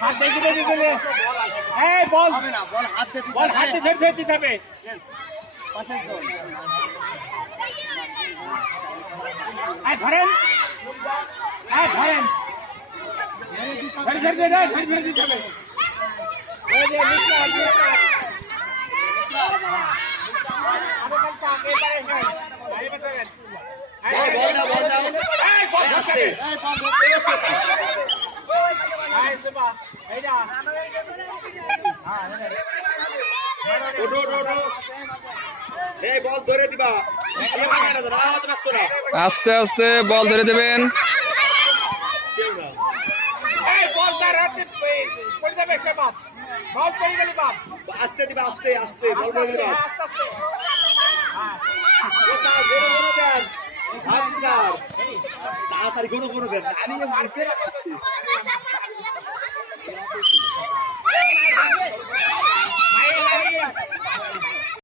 হাত দিয়ে দিতে এই বল হবে না, বল হাত দিয়ে ধরে দিতে হবে। এই ধরেন, এই ধরেন, ধরে দিতে হবে। এই যে নিচে আসবে, আস্তে আস্তে বল ধরে দেবেন। আস্তে দিবা, আস্তে আস্তে বল করে দিবা। তাড়াতাড়ি কোনো দেন, আমি